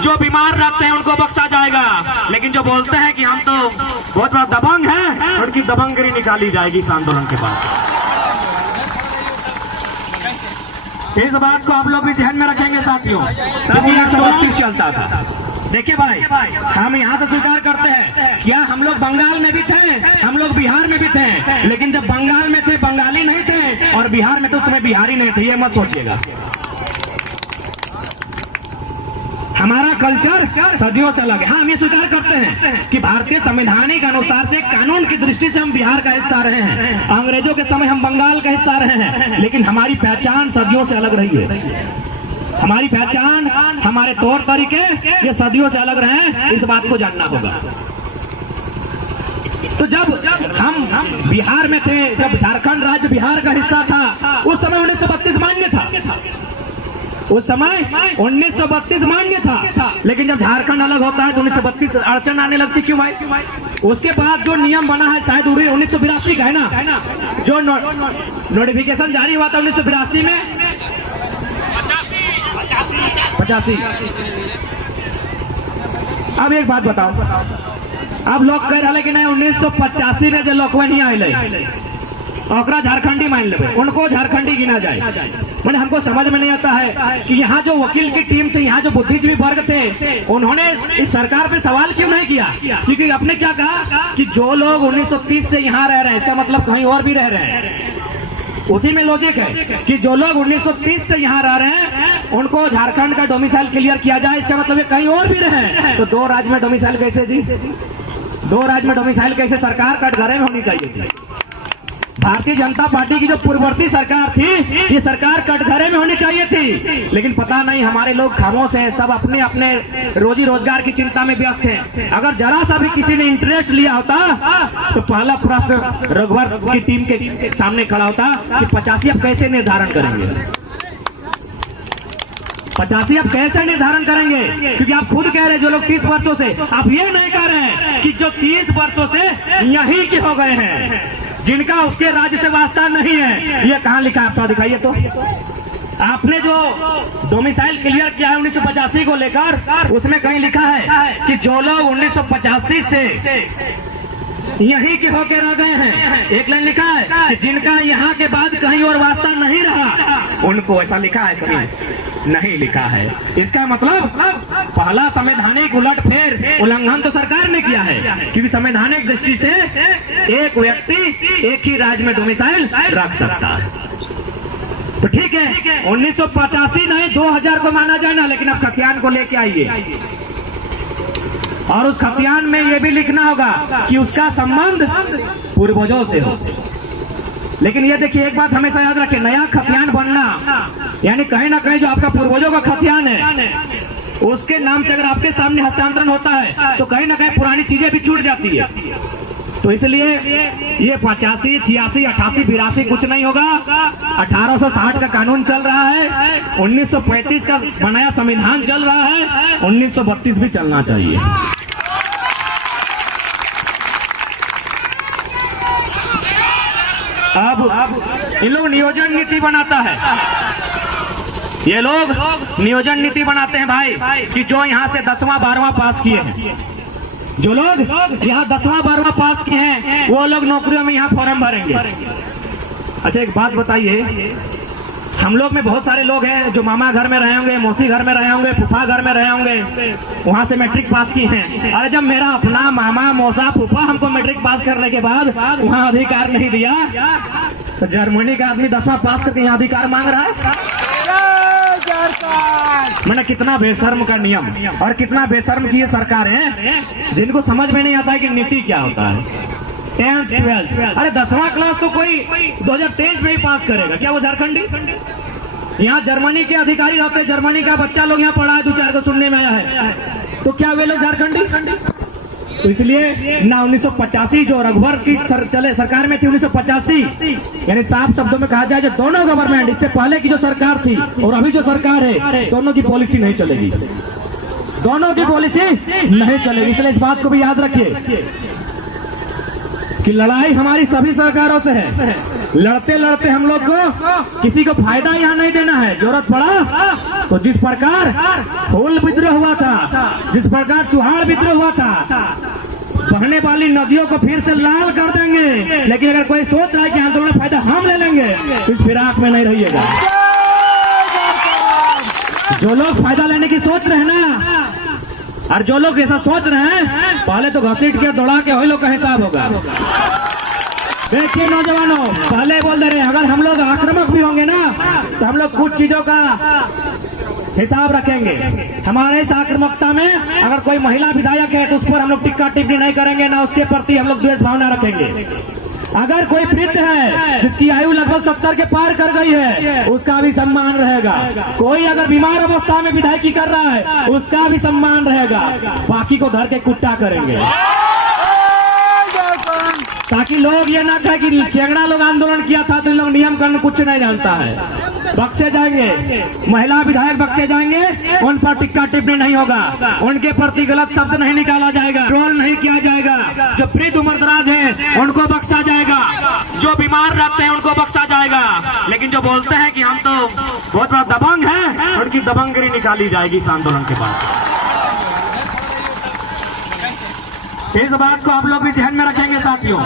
जो बीमार रहते हैं उनको बख्शा जाएगा, लेकिन जो बोलते हैं कि हम तो बहुत बड़ा दबंग हैं, उनकी दबंगगिरी निकाली जाएगी इस आंदोलन के बाद। इस बात को आप लोग भी ध्यान में रखेंगे साथियों। तभी 132 चलता था। देखिए भाई, हम यहाँ से स्वीकार करते हैं, क्या हम लोग बंगाल में भी थे, हम लोग बिहार में भी थे, लेकिन जब बंगाल में थे बंगाली नहीं थे और बिहार में तो तुम्हें बिहारी नहीं थे, ये मत सोचिएगा। हमारा कल्चर सदियों से अलग है। हाँ, हम ये स्वीकार करते हैं कि भारतीय संवैधानिक अनुसार से कानून की दृष्टि से हम बिहार का हिस्सा रहे हैं, अंग्रेजों के समय हम बंगाल का हिस्सा रहे हैं, लेकिन हमारी पहचान सदियों से अलग रही है। हमारी पहचान, हमारे तौर तरीके ये सदियों से अलग रहे हैं, इस बात को जानना होगा। तो जब हम बिहार में थे, जब झारखंड राज्य बिहार का हिस्सा था, उस समय 1932 मान्य था, उस समय 1932 मान्य था, लेकिन जब झारखंड अलग होता है तो 1932 अड़चन आने लगती। क्यों भाई? उसके बाद जो नियम बना है शायद 1982 का है ना, जो नोटिफिकेशन जारी हुआ था 1982 में 85। अब एक बात बताओ, अब लोग कह रहे कि नहीं 1985 में जो लोग नहीं आए ओकरा झारखंडी मान ले, उनको झारखंडी गिना जाए। मैंने हमको समझ में नहीं आता है कि यहाँ जो वकील की टीम थी, यहाँ जो बुद्धिजीवी वर्ग थे, उन्होंने इस सरकार पे सवाल क्यों नहीं किया? क्योंकि आपने क्या कहा कि जो लोग 1930 से यहाँ रह रहे हैं, इसका मतलब कहीं और भी रह रहे हैं। उसी में लॉजिक है कि जो लोग 1930 से यहाँ रह रहे हैं उनको झारखंड का डोमिसाइल क्लियर किया जाए, इसका मतलब कहीं और भी रहे। तो दो राज्य में डोमिसाइल कैसे जी? दो राज्य में डोमिसाइल कैसे? सरकार कटघरे में होनी चाहिए थी। भारतीय जनता पार्टी की जो पूर्ववर्ती सरकार थी, ये सरकार कटघरे में होनी चाहिए थी, लेकिन पता नहीं हमारे लोग खामोश हैं, सब अपने अपने रोजी रोजगार की चिंता में व्यस्त हैं। अगर जरा सा भी किसी ने इंटरेस्ट लिया होता तो पहला प्रश्न रघुवर की टीम के सामने खड़ा होता कि 85 अब कैसे निर्धारण करेंगे, 85 अब कैसे निर्धारण करेंगे? क्योंकि आप खुद कह रहे हैं जो लोग 30 वर्षों से, आप ये नहीं कह रहे हैं कि जो 30 वर्षों से यहीं के हो गए हैं, जिनका उसके राज्य से वास्ता नहीं है। ये कहाँ लिखा है? आपको दिखाइए तो। आपने जो डोमिसाइल क्लियर किया है 1985 को लेकर, उसमें कहीं लिखा है कि जो लोग 1985 से यहीं के होकर रह गए हैं, एक लाइन लिखा है कि जिनका यहाँ के बाद कहीं और वास्ता नहीं रहा, उनको, ऐसा लिखा है? कहीं नहीं लिखा है। इसका मतलब पहला संवैधानिक उलटफेर, उल्लंघन तो सरकार ने किया है, क्योंकि संवैधानिक दृष्टि से एक व्यक्ति एक ही राज्य में डोमिसाइल रख सकता है। तो ठीक है, 1985 नहीं 2000 को माना जाए ना, लेकिन अब खतियान को लेके आइए और उस खतियान में ये भी लिखना होगा कि उसका संबंध पूर्वजों से हो। लेकिन ये देखिए, एक बात हमेशा याद रखें, नया खतियान बनना यानी कहीं ना कहीं जो आपका पूर्वजों का खतियान है, उसके नाम से अगर आपके सामने हस्तांतरण होता है तो कहीं ना कहीं पुरानी चीजें भी छूट जाती है। तो इसलिए ये 85, 86, 88, 82 कुछ नहीं होगा। 1860 का कानून चल रहा है, 1935 का बनाया संविधान चल रहा है, 1932 भी चलना चाहिए। अब इन लोग नियोजन नीति बनाता है, ये लोग नियोजन नीति बनाते हैं भाई, कि जो यहाँ से 10वां 12वां पास किए हैं, जो लोग यहाँ 10वां 12वां पास किए हैं, वो लोग नौकरियों में यहाँ फॉर्म भरेंगे। अच्छा, एक बात बताइए, हम लोग में बहुत सारे लोग हैं जो मामा घर में रहे होंगे, मौसी घर में रहे होंगे, फूफा घर में रहे होंगे, वहां से मैट्रिक पास किए हैं। अरे जब मेरा अपना मामा मौसा फूफा हमको मैट्रिक पास करने के बाद वहां अधिकार नहीं दिया, तो जर्मनी का आदमी 10वां पास करके यहाँ अधिकार मांग रहा है। मैंने कितना बेशर्म का नियम और कितना बेशर्म की ये सरकार है, जिनको समझ में नहीं आता है कि नीति क्या होता है। 10th 12th, अरे 10वां क्लास तो कोई 2023 में ही पास करेगा क्या? वो झारखंडी? यहाँ जर्मनी के अधिकारी होते, जर्मनी का बच्चा लोग यहाँ पढ़ा है, 2-4 को सुनने में आया है, तो क्या वे लोग झारखंडी? तो इसलिए ना 1985 जो रघुवर की चले सरकार में थी 1985, यानी साफ शब्दों में कहा जाए जो दोनों गवर्नमेंट, इससे पहले की जो सरकार थी और अभी जो सरकार है, दोनों की पॉलिसी नहीं चलेगी, दोनों की पॉलिसी नहीं चलेगी। इसलिए इस बात को भी याद रखिए कि लड़ाई हमारी सभी सरकारों से है, लड़ते लड़ते हम लोग को किसी को फायदा यहाँ नहीं देना है। जरूरत पड़ा तो जिस प्रकार हुल विद्रोह हुआ था, जिस प्रकार चुहार विद्रोह हुआ था, बहने वाली नदियों को फिर से लाल कर देंगे। लेकिन अगर कोई सोच रहा है कि आंदोलन में फायदा हम ले लेंगे, इस फिराक में नहीं रहिएगा। जो लोग फायदा लेने की सोच रहे हैं ना, और जो लोग ऐसा सोच रहे हैं, पहले तो घसीट के दौड़ा के वही लोग का हिसाब होगा। देखिए नौजवानों, पहले बोल दे रहे हैं, अगर हम लोग आक्रामक भी होंगे ना, तो हम लोग कुछ चीजों का हिसाब रखेंगे। हमारे इस आक्रामकता में अगर कोई महिला विधायक है तो उस पर हम लोग टिक्का टिप्पणी नहीं करेंगे, ना उसके प्रति हम लोग द्वेष भावना रखेंगे। अगर कोई वृद्ध है जिसकी आयु लगभग 70 के पार कर गई है, उसका भी सम्मान रहेगा। कोई अगर बीमार अवस्था में विधायकी कर रहा है, उसका भी सम्मान रहेगा। बाकी को धर के कुट्टा करेंगे, ताकि लोग ये ना कहे कि चेंगड़ा लोग आंदोलन किया था तो इन लोग नियम कानून कुछ नहीं जानता है। बक्से जाएंगे, महिला विधायक बक्से जाएंगे, उन पर टिक्का टिप्पणी नहीं होगा, उनके प्रति गलत शब्द नहीं निकाला जाएगा, ट्रोल नहीं किया जाएगा। जो वृद्ध उम्रदराज है उनको बख्शा जाएगा, जो बीमार रहते हैं उनको बख्शा जाएगा। लेकिन जो बोलते हैं कि हम तो बहुत बड़ा दबंग है, उनकी दबंगगिरी निकाली जाएगी इस आंदोलन के बाद। इस बात को आप लोग भी ध्यान में रखेंगे साथियों,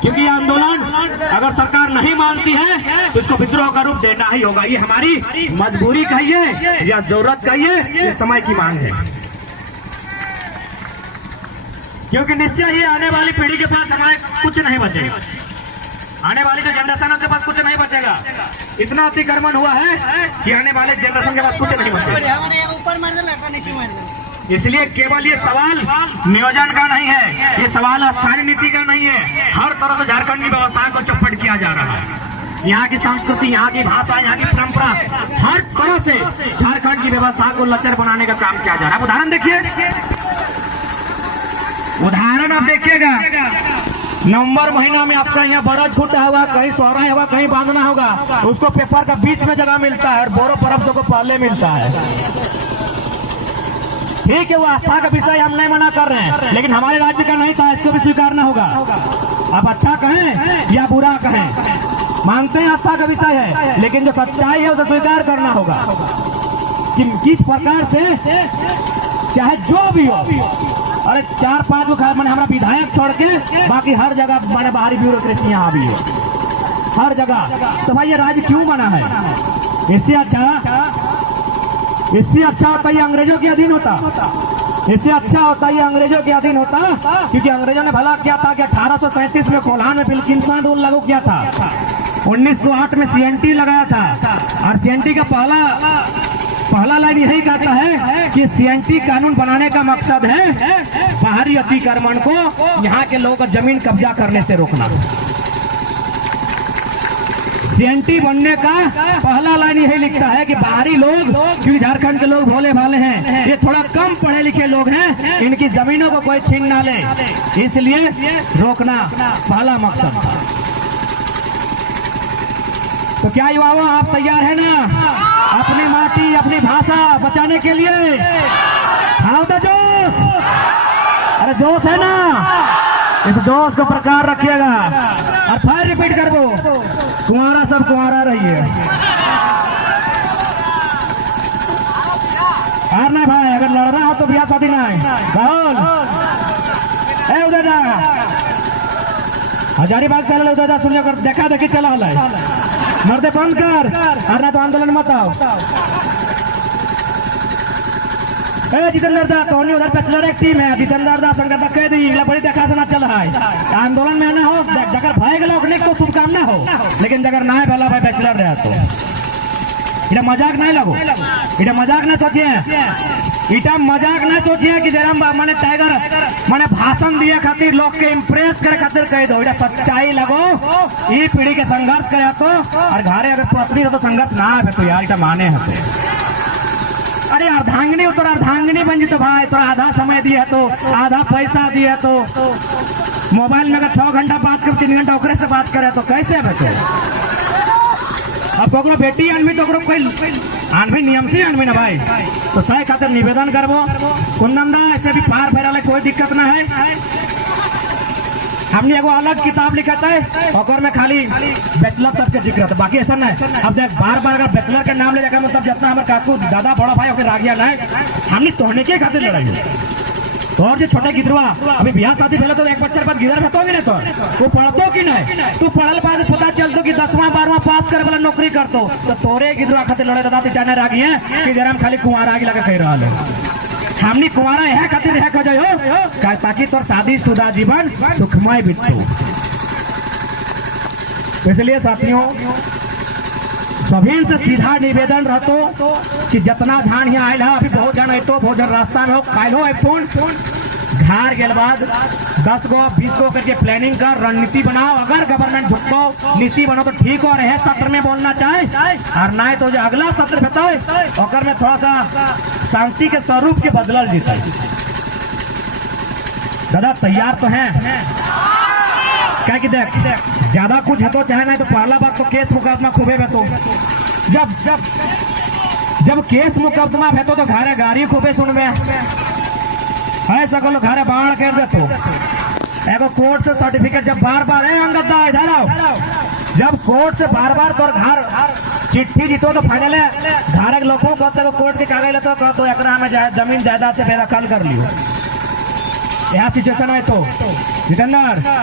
क्योंकि यह आंदोलन अगर सरकार नहीं मानती है तो इसको विद्रोह का रूप देना ही होगा। ये हमारी मजबूरी कहिए या जरूरत कहिए, ये समय की मांग है। क्योंकि निश्चय ही आने वाली पीढ़ी के पास हमारे कुछ नहीं बचेगा, आने वाली जो जनरेशन के पास कुछ नहीं बचेगा। इतना अतिक्रमण हुआ है कि आने वाले जनरेशन के पास कुछ नहीं बचेगा। इसलिए केवल ये सवाल नियोजन का नहीं है, ये सवाल स्थानीय नीति का नहीं है। हर तरह से झारखंड की व्यवस्था को चौपट किया जा रहा है। यहाँ की संस्कृति, यहाँ की भाषा, यहाँ की परंपरा, हर तरह से झारखंड की व्यवस्था को लचर बनाने का काम किया जा रहा है। उदाहरण देखिए, उदाहरण आप देखिएगा, नवंबर महीना में आपका यहाँ बरस फूटा हुआ, कहीं सोहरा हुआ, कहीं बांधना होगा, उसको पेपर का बीच में जगह मिलता है और बोरो पर्व को पहले मिलता है। ठीक है, वो आस्था का विषय हम नहीं मना कर रहे हैं, लेकिन हमारे राज्य का नहीं था, इसको भी स्वीकारना होगा। अब अच्छा कहें या बुरा कहें, मानते हैं आस्था का विषय है, लेकिन जो सच्चाई है उसे स्वीकार करना होगा कि किस प्रकार से चाहे जो भी हो। अरे 4-5 को मैंने हमारा विधायक छोड़ के बाकी हर जगह मैंने बाहरी ब्यूरोक्रेसी यहाँ भी है, हर जगह। तो भाई ये राज्य क्यों बना है? इससे अच्छा होता ये अंग्रेजों के अधीन होता, इससे अच्छा होता ये अंग्रेजों के अधीन होता। क्योंकि अंग्रेजों ने भला किया था कि 1837 में कोल्हान में विल्किंसन रूल लागू किया था, 1908 में सीएनटी लगाया था, और सीएनटी का पहला लाइन यही कहता है कि सीएनटी कानून बनाने का मकसद है बाहरी अतिक्रमण को यहाँ के लोगों का जमीन कब्जा करने से रोकना। सीएनटी बनने का पहला लाइन यही लिखता है कि बाहरी लोग, क्योंकि झारखंड के लोग भोले भाले हैं, ये थोड़ा कम पढ़े लिखे लोग हैं, इनकी जमीनों को कोई छीन ना ले, इसलिए रोकना पहला मकसद था। तो क्या युवाओं, आप तैयार है ना अपनी माटी, अपनी भाषा बचाने के लिए? हाँ तो जोश, अरे जोश है ना, इस जोश को प्रकार रखिएगा। और फिर रिपीट कर दो, कुंवारा सब कुंवारा रहिए। और ना भाई, अगर लड़ना हो तो ब्याह शादी ना है। राहुल ए उधर जा, हजारीबाग चल उधर जा, सुनिए कर देखा देखी चला है, मर्दे बंद कर, और ना तो आंदोलन मत आओ। जितेंद्र दास तो उधर बैचलर एक टीम है, जितेंद्र दास संगठन कह दी बड़ी देखा से ना चल है। आंदोलन में ना हो, जगह भाई गए तो शुभकामना हो, लेकिन जगह ना है भला भाई बैचलर रहा तो इटा मजाक नहीं लगो, इटा मजाक ना सोचिए, इटा मजाक ना सोचिए कि जरा मैंने टाइगर मैंने भाषण दिए खातिर लोग के इम्प्रेस करे खातिर कह दो। इटा सच्चाई लगो, ये पीढ़ी के संघर्ष करे तो, और घरे अगर पत्नी हो तो संघर्ष ना है तो यार इटा माने है। अरे अर्धांगिनी हो तो अर्धांगिनी बन जी तो भाई, तो आधा समय दिए तो, आधा पैसा दिए तो, मोबाइल में अगर 6 घंटा बात कर 3 घंटा ओकरे से बात करे तो कैसे बचे? अब कोई बेटी आनवी तो कोई आनवी नियम से आनवी ना भाई, तो सही खातिर निवेदन करबो कुंदन दा, ऐसे भी पार फेरा कोई दिक्कत ना है। हमने एगो अलग किताब लिखा था और में खाली बैचलर सबके जिक्र था, बाकी ऐसा नहीं। अब देख बार बार अगर बैचलर के नाम ले जाकर मतलब जितना हमारे काकू दादा बड़ा भाई होकर रागिया ना हमने तोड़ने के खातिर लड़ाई। तो और जो छोटे गिदरवा अभी बिहार शादी पहले तो एक बच्चे के बाद गिदर भेटोगे ना तो पढ़तो कि नहीं, तू पढ़ल बाद पता चलतो कि 10वां 12वां पास करे वाला नौकरी करतो तो तोरे गिदरवा खातिर लड़े दादा तो जाने रागी है कि जरा हम खाली कुंवारा आगे लगा कह रहा है। हमनी कुंवारा है खातिर है कह जाओ ताकि तोर शादीशुदा जीवन सुखमय बीततो। इसलिए साथियों सभी से सीधा निवेदन रहतो कि जितना धान यहाँ आयल है अभी बहुत जन अतो बहुत जन रास्ता में हो काल हो फोन घर के बाद 10 गो 20 गो करके प्लानिंग कर रणनीति बनाओ। अगर गवर्नमेंट झुको नीति बनो तो ठीक हो रहे सत्र में बोलना चाहे और नहीं तो जो अगला सत्र बताए और में थोड़ा सा शांति के स्वरूप के बदलल जीता। दादा तैयार तो हैं क्या कि देख ज्यादा कुछ है तो चाहे नहीं तो पहला बात तो केस मुकदमा खूबे है तो जब केस मुकदमा है तो घरे गाड़ी खूबे सुनबे है सकल घरे बाढ़ कर दे तो एगो कोर्ट से सर्टिफिकेट जब बार बार है अंगद दा इधर आओ जब कोर्ट से बार बार तोर घर चिट्ठी जीतो तो फाइनल है धारक लोगों को कोर्ट के कागज लेते तो एकरा में जमीन जायदाद से बेदखल कर लियो। यह सिचुएशन है तो जितेंद्र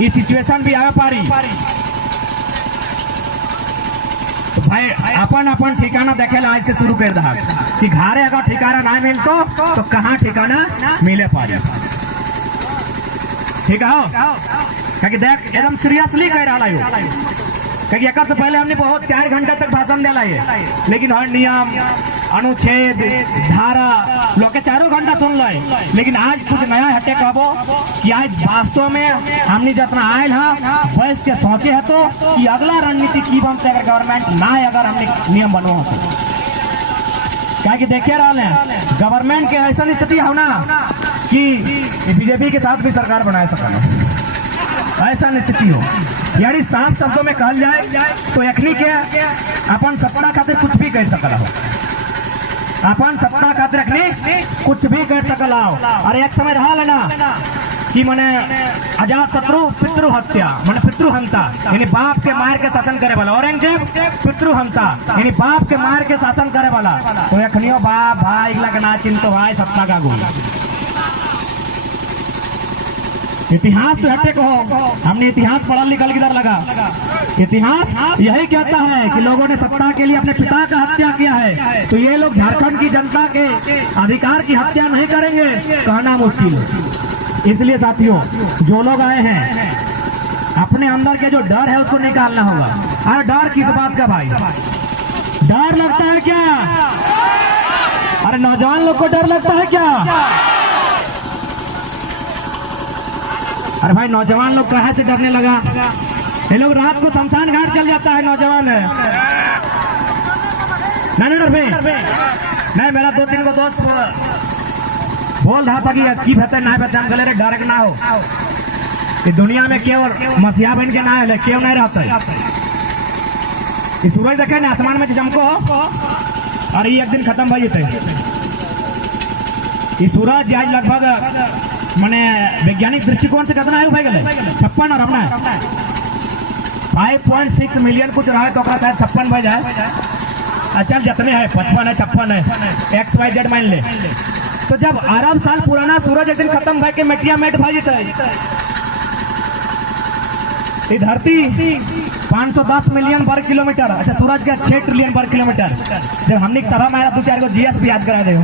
ये सिचुएशन भी आवे पारी तो भाई अपन अपन ठिकाना देखे आज से शुरू कर दहा कि घरे अगर ठिकाना ना मिलतो तो कहाँ ठिकाना मिले पारे। ठीक है कि देख एकदम सीरियसली कह रहा है क्योंकि एक से पहले हमने बहुत 4 घंटा तक भाषण दिला है लेकिन हर नियम अनुच्छेद धारा लोग के 4 घंटा सुन लो लेकिन आज कुछ नया हटे कहबो कि आज वास्तव में हमने जितना आयल है बैस के सोचे है तो कि अगला रणनीति की बनते अगर गवर्नमेंट ना अगर हमने नियम बनवा तो क्या कि देखे रहा है गवर्नमेंट के ऐसा स्थिति हो ना कि बीजेपी के साथ भी सरकार बना सकता ऐसा स्थिति हो यानी साफ शब्दों में कहल जाए तो एखनी के अपन सपना खातिर कुछ भी कर सकला हो अपन सपना खातिर एखनी कुछ भी कर सकला हो। और एक समय रहा लेना कि मने अजात शत्रु पितृ हत्या मने पितृ हंता यानी बाप के मार के शासन करे वाला औरंगजेब पितृ हंता यानी बाप के मार के शासन करे वाला तो एखनियो बाप भाई लग ना चिंतो भाई सत्ता का गुण इतिहास तो हटे कहो हमने इतिहास पढ़ा लिखल किधर लगा। इतिहास यही कहता है कि लोगों ने सत्ता के लिए अपने पिता का हत्या किया है तो ये लोग झारखंड की जनता के अधिकार की हत्या नहीं करेंगे कहना मुश्किल है। इसलिए साथियों जो लोग आए हैं अपने अंदर के जो डर है उसको निकालना होगा। अरे डर किस बात का भाई डर लगता है क्या? अरे नौजवान लोग को डर लगता है क्या? अरे भाई नौजवान लोग कहाँ से डरने लगा? ये लोग रात को शमशान घाट चल जाता है नौजवान है नहीं डर नहीं। मेरा 2-3 को दोस्त बोल रहा था कि बेहतर ना बेहतर गले डर ना हो कि दुनिया में केवल मसीहा बन के ना है क्यों नहीं रहता है। सूरज देखे ना आसमान में चमको और ये एक दिन खत्म हो जाते ये सूरज आज लगभग मैंने वैज्ञानिक दृष्टिकोण से कितना है भाई गले 56 और अपना 5.6 मिलियन कुछ रहा है तो शायद 56 भाई जाए चल जितने है 55 है 56 है XYZ मान ले तो जब अरब साल पुराना सूरज एक दिन खत्म भाई के मेटिया मेट भाई जाता है ये धरती 510 मिलियन वर्ग किलोमीटर अच्छा सूरज का 6 ट्रिलियन वर्ग किलोमीटर जब हमने सभा में 2-4 को GS भी याद करा दे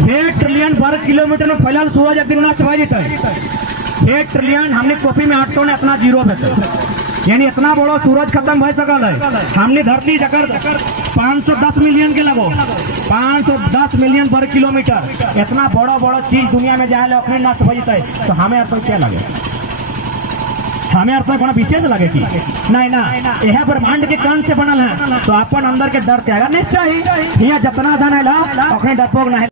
6 ट्रिलियन वर्ग किलोमीटर में फैलल सूरज एक दिन नष्ट हो जाता है 6 ट्रिलियन हमने कॉपी में 800 ने अपना जीरो भेजे यानी इतना बड़ा सूरज खत्म हो सकल है। हमने धरती जकर 510 मिलियन के लगो 510 मिलियन वर्ग किलोमीटर इतना बड़ा चीज दुनिया में जाए अपने नष्ट हो जाता है तो हमें अर्थ क्या लगे? हमें अर्थ में विशेष लगे कि नहीं ना यह ब्रह्मांड के कण से बनल है तो अपन अंदर के डर त्यागा निश्चय ही जितना धन है अपने डरपोक नहीं